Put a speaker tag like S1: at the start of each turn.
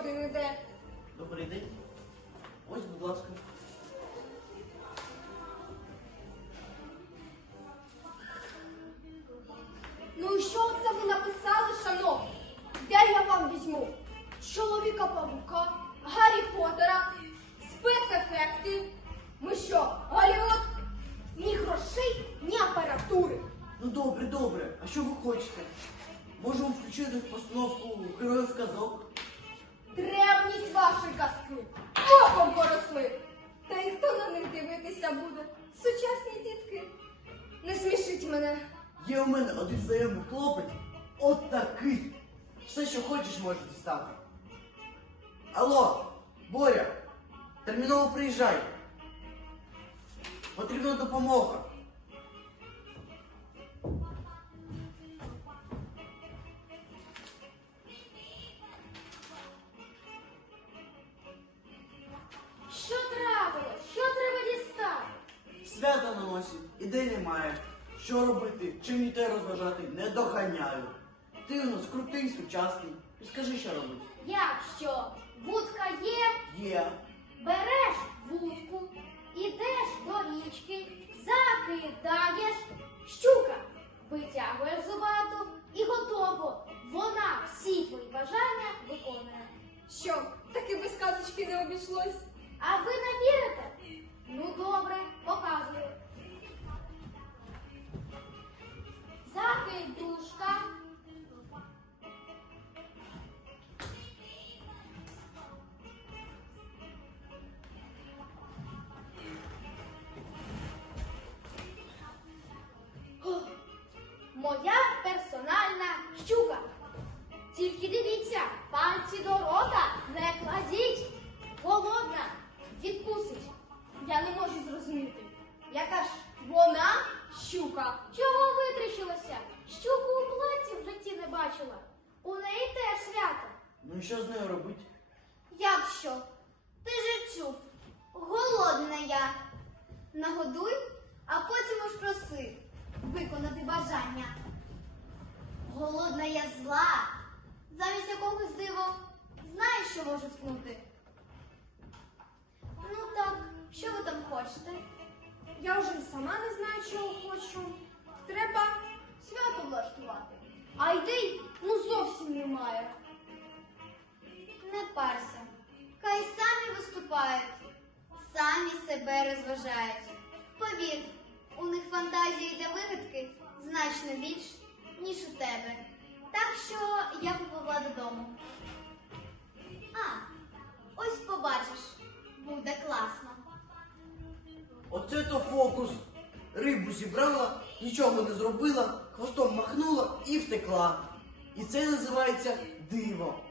S1: один іде.
S2: Добрий день. Ось, будь ласка.
S1: Ну і що це ви написали, шановні? Де я вам візьму? Чоловіка павука, Гаррі Поттера, спецефекти. Ми що, Голлівуд? Ні грошей, ні апаратури.
S2: Ну добре, добре. А що ви хочете? Можемо включити в постановку героїв казок.
S1: Древність вашої казки. Боком поросли. Та й хто на них дивитися буде? Сучасні дітки. Не смішіть мене.
S2: Є у мене один знайомий хлопець. От такий. Все, що хочеш, можеш дістати. Алло, Боря, терміново приїжджай. Потрібна допомога. Носі, ідей немає. Що робити, чим дітей розважати, не доганяю. Ти у нас крутий, сучасний. Скажи, що робити.
S1: Як що? Вудка є,
S2: Є.
S1: береш вудку, ідеш до річки, закидаєш, щука, витягуєш зубату і готово. Вона всі твої бажання виконує. Що, таки без казочки не обійшлось? А ви не Моя персональна щука. Тільки дивіться, пальці до рота не кладіть. Голодна, відкусить. Я не можу зрозуміти. Яка ж вона щука? Чого витріщилася? Щуку у платі в житті не бачила. У неї теж свято.
S2: Ну і що з нею робити?
S1: Як що?
S3: Ти же чув. Голодна я. Нагодуй, а потім уж проси
S1: виконати
S3: бажання. Голодна я зла. Якогось дива знаєш, що можу скнути?
S1: Ну так,
S3: що ви там хочете?
S1: Я вже сама не знаю, чого хочу. Треба свято влаштувати. А ідей ну зовсім немає.
S3: Не парся. Хай самі виступають, самі себе розважають. Повір, у них фантазії та вигадки значно більш, ніж у тебе. Що я поповла додому. А, ось побачиш, буде класно.
S2: Оце то фокус. Рибу зібрала, нічого не зробила, хвостом махнула і втекла. І це називається диво.